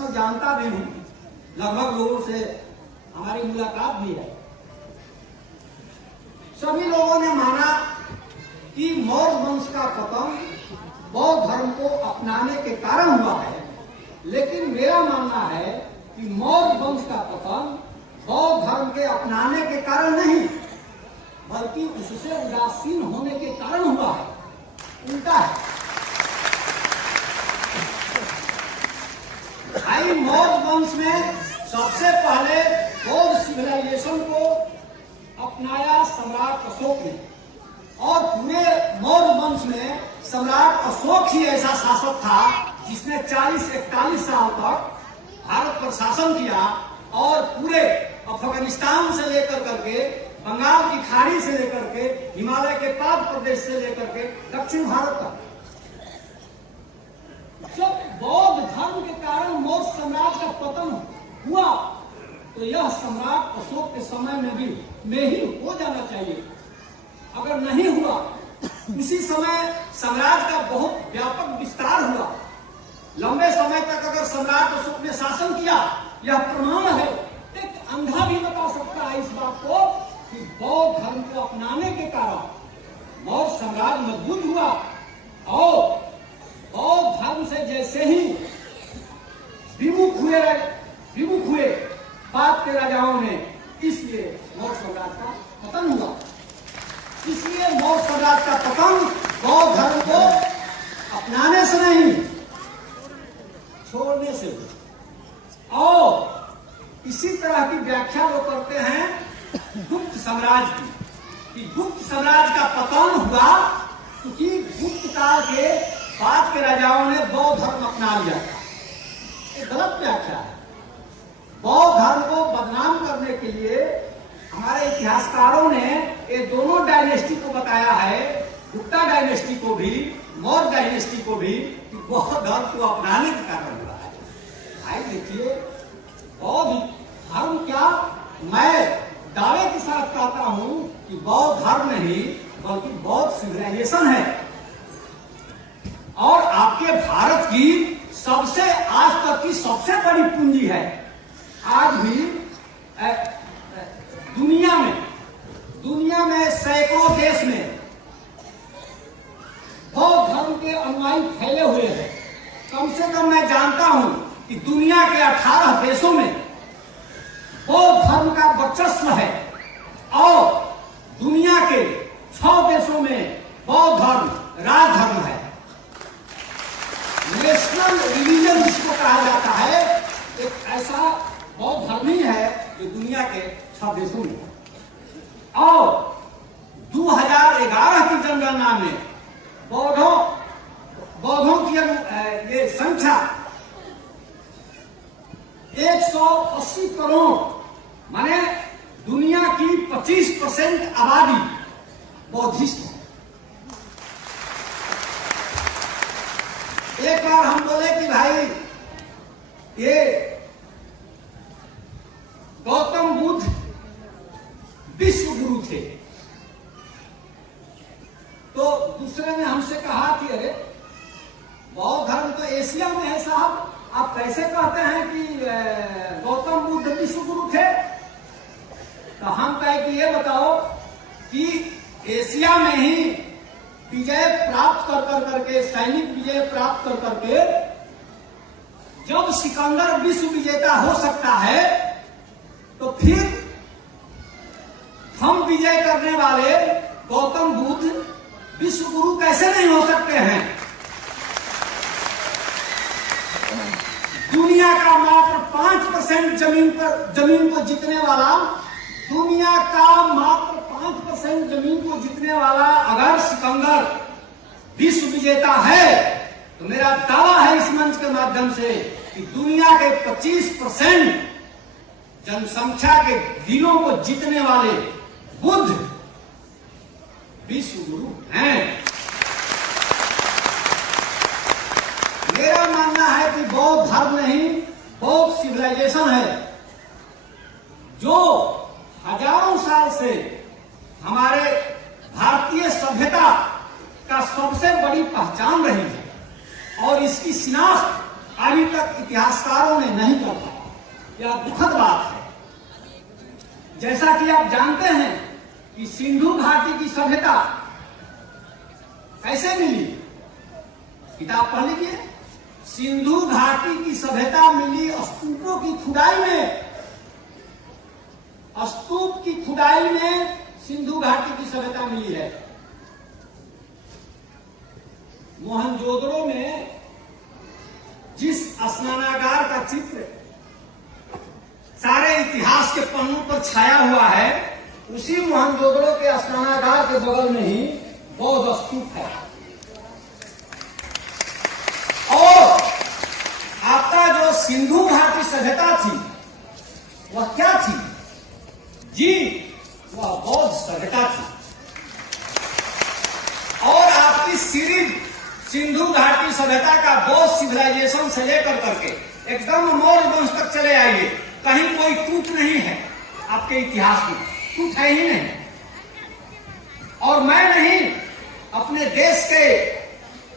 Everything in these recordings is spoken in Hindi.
पर्सनल जानता भी हूं, लगभग लोगों से हमारी मुलाकात भी है। सभी लोगों ने माना कि मौर्य वंश का पतन बौद्ध धर्म को अपनाने के कारण हुआ है, लेकिन मेरा मानना है कि मौर्य वंश का पतन बौद्ध धर्म के अपनाने के कारण नहीं, बल्कि उससे उदासीन होने के कारण हुआ है। उल्टा है। भाई मौर्य वंश में सबसे पहले बौद्ध सिविलाइजेशन को अपनाया सम्राट अशोक ने, और पूरे मौर्य वंश में सम्राट अशोक ही ऐसा शासक था जिसने 40-41 साल तक भारत पर शासन किया, और पूरे अफगानिस्तान से लेकर करके बंगाल की खाड़ी से लेकर के हिमालय के पाद प्रदेश से लेकर के दक्षिण भारत तक। जब बौद्ध धर्म के कारण मौर्य साम्राज्य का पतन हुआ तो यह सम्राट अशोक के समय में ही हो जाना चाहिए। अगर नहीं हुआ, उसी समय साम्राज्य का बहुत व्यापक विस्तार हुआ, लंबे समय तक अगर सम्राट अशोक ने शासन किया, यह प्रमाण है। एक अंधा भी बता सकता है इस बात को कि बौद्ध धर्म को अपनाने के कारण मौर्य साम्राज्य मजबूत हुआ, और बौद्ध धर्म से जैसे ही विमुख हुए बाद के राजाओं ने, इसलिए मौर्य साम्राज्य का पतन हुआ। इसलिए मौर्य साम्राज्य का पतन बौद्ध धर्म को अपनाने से नहीं, छोड़ने से हुआ। और इसी तरह की व्याख्या वो करते हैं गुप्त साम्राज्य की, कि गुप्त साम्राज्य का पतन हुआ क्योंकि गुप्त काल के बाद के राजाओं ने बौद्ध धर्म अपना लिया था। ये गलत व्याख्या है। बौद्ध धर्म को बदनाम करने के लिए हमारे इतिहासकारों ने ये दोनों डायनेस्टी को बताया है, गुप्ता डायनेस्टी को भी, मौर्य डायनेस्टी को भी, कि बौद्ध धर्म को अपनाने के कारण हुआ है। भाई देखिए, बौद्ध धर्म क्या, मैं दावे के साथ कहता हूं कि बौद्ध धर्म नहीं बल्कि बौद्ध सिविलाइजेशन है, और आपके भारत की सबसे आज तक की सबसे बड़ी पूंजी है। आज भी दुनिया में सैकड़ों देश में बौद्ध धर्म के अनुयायी फैले हुए हैं। कम से कम मैं जानता हूं कि दुनिया के 18 देशों में बौद्ध धर्म का वर्चस्व है, और दुनिया के 6 देशों में बौद्ध धर्म राजधर्म है। नेशनल रिलीजन जिसको कहा जाता है, एक ऐसा बौद्ध धर्म ही है जो दुनिया के 6 देशों में। और 2011 की जनगणना में बौद्धों की ये संख्या 180 करोड़, माने दुनिया की 25% आबादी बौद्धिस्ट है। एक बार हम बोले कि भाई ये गौतम बुद्ध विश्व गुरु थे, तो दूसरे ने हमसे कहा कि अरे बौद्ध धर्म तो एशिया में है साहब, आप कैसे कहते हैं कि गौतम बुद्ध विश्व गुरु थे? तो हम कहे कि ये बताओ कि एशिया में ही विजय प्राप्त कर करके, सैनिक विजय प्राप्त कर करके जब सिकंदर विश्व विजेता हो सकता है, तो फिर हम विजय करने वाले गौतम बुद्ध विश्व गुरु कैसे नहीं हो सकते हैं? दुनिया का मात्र 5% जमीन को जीतने वाला, दुनिया का मात्र 5% जमीन को जीतने वाला अगर सिकंदर विश्व विजेता है, तो मेरा दावा है इस मंच के माध्यम से कि दुनिया के 25% जनसंख्या के दिलों को जीतने वाले बुद्ध विश्व गुरु हैं। मेरा मानना है कि बौद्ध धर्म नहीं, बौद्ध सिविलाइजेशन है, जो हजारों साल से हमारे भारतीय सभ्यता का सबसे बड़ी पहचान रही है, और इसकी शिनाख्त अभी तक इतिहासकारों ने नहीं कर पाया। यह दुखद बात है। जैसा कि आप जानते हैं कि सिंधु घाटी की सभ्यता कैसे मिली, किताब पढ़ लीजिए। सिंधु घाटी की सभ्यता मिली स्तूपों की खुदाई में। स्तूप की खुदाई में सिंधु घाटी की सभ्यता मिली है। मोहनजोदड़ो में जिस स्नानागार का चित्र सारे इतिहास के पन्नों पर छाया हुआ है, उसी मोहनजोदड़ो के स्नानागार के बगल में ही बौद्ध स्तूप है। और आपका जो सिंधु घाटी सभ्यता थी वह क्या थी जी? वह बौद्ध सभ्यता थी। और आपकी सीरीज सिंधु घाटी सभ्यता का बौद्ध सिविलाइजेशन से लेकर करके एकदम मौर्य वंश तक चले आइए, कहीं कोई टूट नहीं है। आपके इतिहास में टूट है ही नहीं। और मैं नहीं, अपने देश के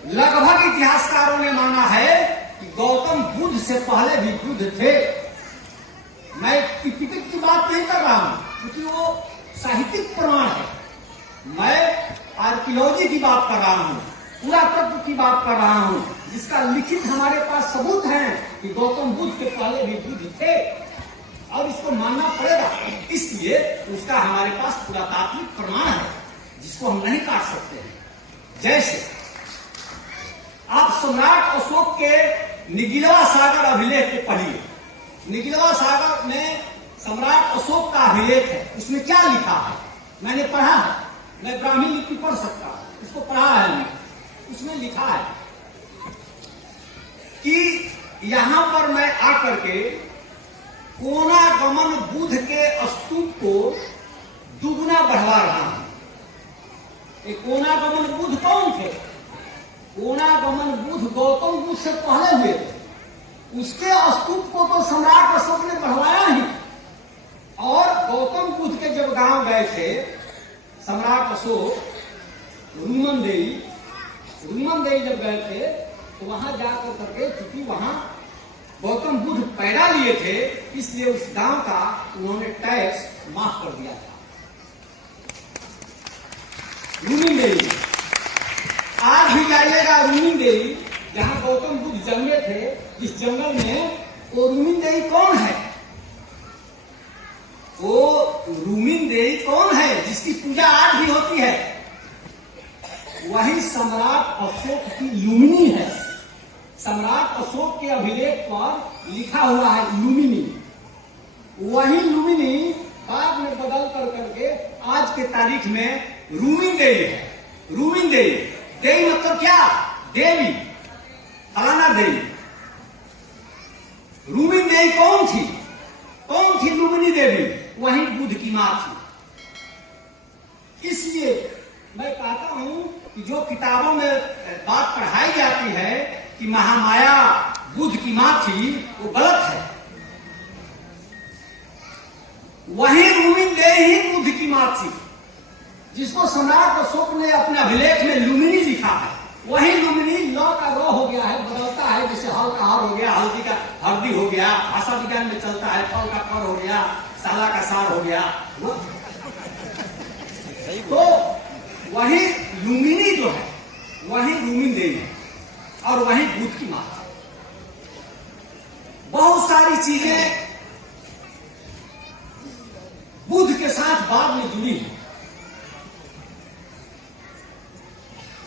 लगभग इतिहासकारों ने माना है कि गौतम बुद्ध से पहले भी बुद्ध थे। मैं टिपिकल की बात नहीं कर रहा हूं, क्योंकि वो साहित्यिक प्रमाण है। मैं आर्कियोलॉजी की बात कर रहा हूं, पुरातत्व की बात कर रहा हूं, जिसका लिखित हमारे पास सबूत है कि गौतम बुद्ध के पहले भी बुद्ध थे। और इसको मानना पड़ेगा, इसलिए उसका हमारे पास पुरातात्विक प्रमाण है जिसको हम नहीं काट सकते हैं। जैसे आप सम्राट अशोक के निगिलवा सागर अभिलेख को पढ़िए। निगिलवा सागर में सम्राट अशोक का अभिलेख है। उसमें क्या लिखा है मैंने पढ़ा है, मैं ब्राह्मी लिपि पढ़ सकता हूं, उसको पढ़ा है मैंने। उसमें लिखा है कि यहां पर मैं आकर के कोनागमन बुद्ध के स्तूप को दुगुना बढ़वा रहा हूं। ये कोनागमन बुद्ध कौन थे? कोनागमन बुद्ध गौतम बुद्ध से पहले हुए थे। उसके स्तूप को तो सम्राट अशोक ने बढ़वाया ही। और गौतम बुद्ध के जब गांव गए थे सम्राट अशोक, रूमनदेई जब गए थे तो वहां जाकर करके, क्योंकि वहां गौतम बुद्ध पैदा लिए थे, इसलिए उस गांव का उन्होंने टैक्स माफ कर दिया था। रूमिनदेई, आज भी जाइएगा रूमिनदेई, जहां गौतम बुद्ध जन्मे थे, इस जंगल में, वो रूमिनदेई कौन है? वो रूमिनदेई कौन है जिसकी पूजा आज भी होती है? वही सम्राट अशोक की लुम्बिनी है। सम्राट अशोक के अभिलेख पर लिखा हुआ है लुम्बिनी। वही लुम्बिनी बाद में बदल कर करके आज के तारीख में रूमिनदेई है। रूमिनदेई, देई मतलब क्या? देवी, फलाना देवी। रूमिनदेई कौन थी? कौन थी लुम्बिनी देवी? वही बुद्ध की मां थी। इसलिए मैं कहता हूं कि जो किताबों में बात पढ़ाई जाती है कि महामाया बुद्ध की मां थी, वो गलत है। वही रूमिनदेई ही बुद्ध की मां थी, जिसको सम्राट अशोक ने अपने अभिलेख में लुम्बिनी लिखा है। वही लुम्बिनी लौ का रो हो गया है, बदलता है। जैसे हल का हर हो गया, हल्दी का हल्दी हो गया, भाषा विज्ञान में चलता है। फल का फल हो गया, साला का सार हो गया। तो वही लुम्बिनी जो है, वही रूमिनदेई है और वही बुद्ध की मां है। बहुत सारी चीजें बुद्ध के साथ बाद में जुड़ी है।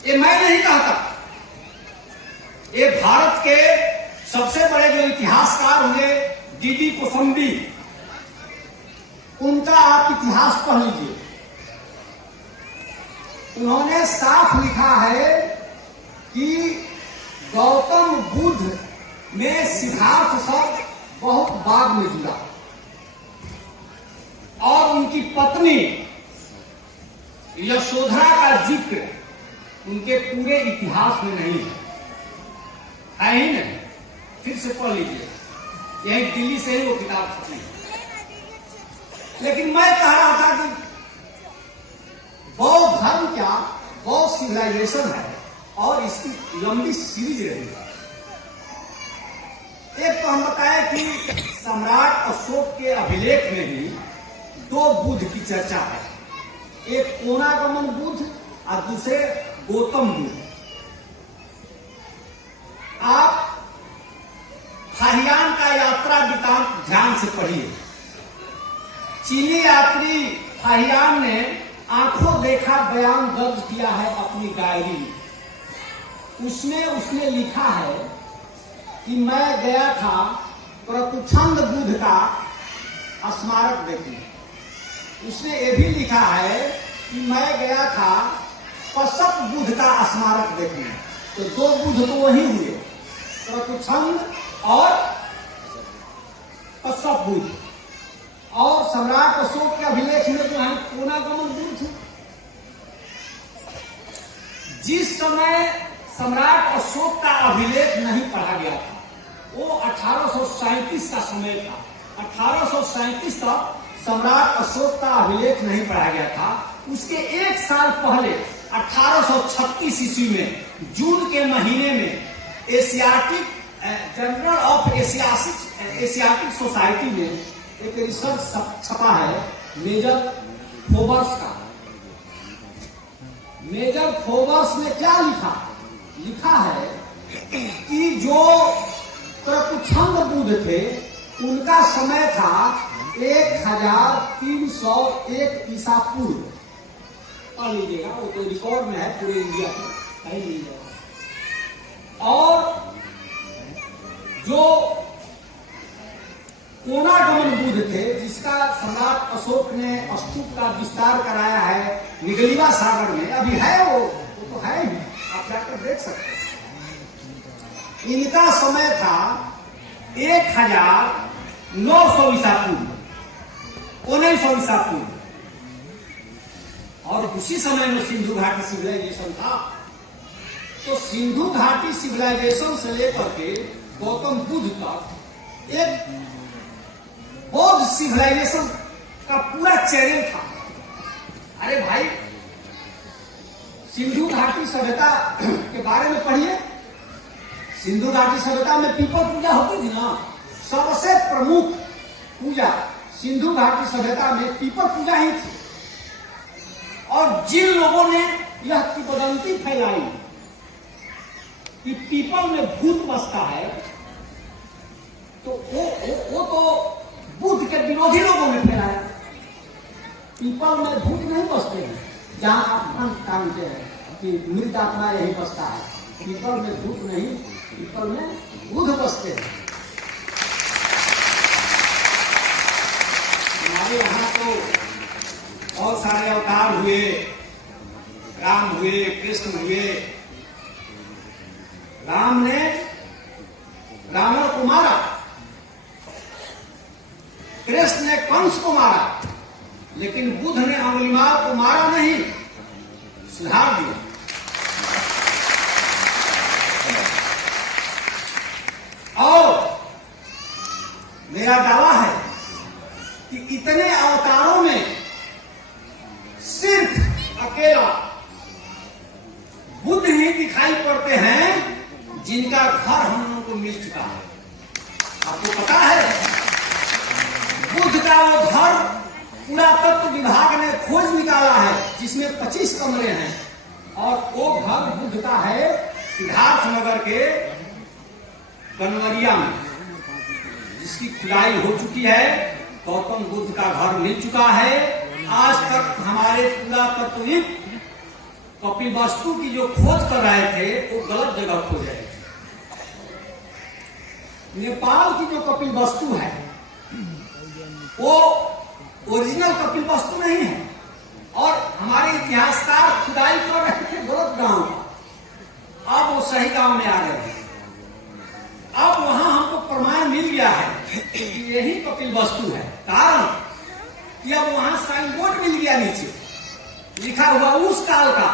ये मैं नहीं कहता, ये भारत के सबसे बड़े जो इतिहासकार हुए डीडी कोसंबी, उनका आप इतिहास पढ़ लीजिए। उन्होंने साफ लिखा है कि गौतम बुद्ध में सिद्धार्थ शब्द बहुत बाद में जुड़ा और उनकी पत्नी यशोधरा का जिक्र उनके पूरे इतिहास में नहीं है ही नहीं। फिर से पढ़ लीजिए, यही दिल्ली से ही वो किताब छपी। लेकिन मैं कह रहा था कि बौद्ध धर्म क्या, बौद्ध सिविलाइजेशन है और इसकी लंबी सीरीज रही है। तो हम बताए कि सम्राट अशोक के अभिलेख में भी दो बुद्ध की चर्चा है, एक कोनागमन बुद्ध और दूसरे गौतम बुद्ध। आप फाहियान का यात्रा वृतांत ध्यान से पढ़िए। चीनी यात्री फाहियान ने आंखों देखा बयान दर्ज किया है अपनी डायरी में। उसमें उसने लिखा है कि मैं गया था प्रकुछंद बुद्ध का स्मारक देखने। उसने ये भी लिखा है कि मैं गया था पशप बुद्ध का स्मारक देखने। तो दो बुद्ध तो वही हुए, प्रकुछंद और पशप बुद्ध। और सम्राट अशोक के अभिलेख में जो है कोनागमन बुद्ध। जिस समय सम्राट अशोक का अभिलेख नहीं पढ़ा गया था वो 1837 का समय था। 1837 तक सम्राट अशोक का अभिलेख नहीं पढ़ा गया था। उसके एक साल पहले 1836 ईस्वी में जून के महीने में Asiatic journal of Asiatic society में एक रिसर्च छपा है मेजर फोबर्स का। मेजर फोबर्स ने क्या लिखा है कि जो प्रकुछंद बुद्ध थे उनका समय था 1301 ईसा पूर्व। पढ़ लीजिएगा, वो तो रिकॉर्ड में है पूरे इंडिया में, कहीं नहीं जाएगा। और जो कोनागमन बुद्ध थे जिसका सम्राट अशोक ने स्तूप का विस्तार कराया है निगलिवा सागर में, अभी है वो तो है ही, आप जाकर देख सकते हैं। इनका समय था 1900 ईसा पूर्व, 1900 ईसा पूर्व। और उसी समय में सिंधु घाटी सिविलाइजेशन था। तो सिंधु घाटी सिविलाइजेशन से लेकर के गौतम बुद्ध तक एक बौद्ध सिविलाइजेशन का पूरा चैनल था। अरे भाई, सिंधु घाटी सभ्यता के बारे में पढ़िए। सिंधु घाटी सभ्यता में पीपल पूजा होती थी ना, सबसे प्रमुख पूजा सिंधु घाटी सभ्यता में पीपल पूजा ही थी। और जिन लोगों ने यह किंवदंती फैलाई कि पीपल में भूत बसता है, तो वो तो बुद्ध के विरोधी लोगों ने फैलाया। पीपल में भूत नहीं बसते हैं, जहां आप जानते हैं कि मृत आत्मा यही बसता है। पीपल में भूत नहीं, पीपल में बुद्ध बसते हैं। हमारे यहाँ तो बहुत सारे अवतार हुए, राम हुए, कृष्ण हुए। राम ने रावण को मारा, कृष्ण ने कंस को मारा, लेकिन बुद्ध ने अंगुलीमाल को मारा नहीं, सुधार दिया। और मेरा दावा है कि इतने अवतारों में सिर्फ अकेला बुद्ध ही दिखाई पड़ते हैं जिनका घर हम लोगों को मिल चुका है। आपको पता है बुद्ध का वो घर पुरातत्व विभाग ने खोज निकाला है जिसमें 25 कमरे हैं। और वो घर बुद्ध का है सिद्धार्थ नगर के गनवरिया में, जिसकी खुदाई हो चुकी है। गौतम बुद्ध का घर मिल चुका है। आज तक हमारे पुरातत्वविद कपिलवस्तु की जो खोज कर रहे थे वो गलत जगह खोज रहे थे। नेपाल की जो कपिलवस्तु है वो ओरिजिनल कपिलवस्तु नहीं है। और हमारे इतिहासकार खुदाई कर रहे थे गलत गांव का, अब वो सही गांव में आ गए हैं। अब वहां हमको प्रमाण मिल गया है कि यही कपिलवस्तु है। कारण कि अब वहां साइन बोर्ड मिल गया, नीचे लिखा हुआ उस काल का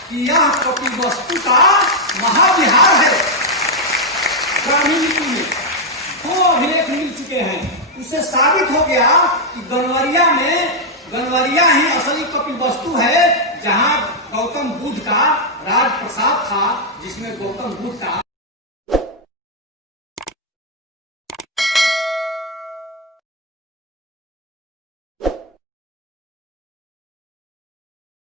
कि यह कपिलवस्तु का महाविहार है। ग्रामीण लिपि में 2 अभिलेख मिल चुके हैं। उससे साबित हो गया कि गनवरिया ही असली कपिलवस्तु है, जहां गौतम बुद्ध का राज प्रसाद था, जिसमें गौतम बुद्ध का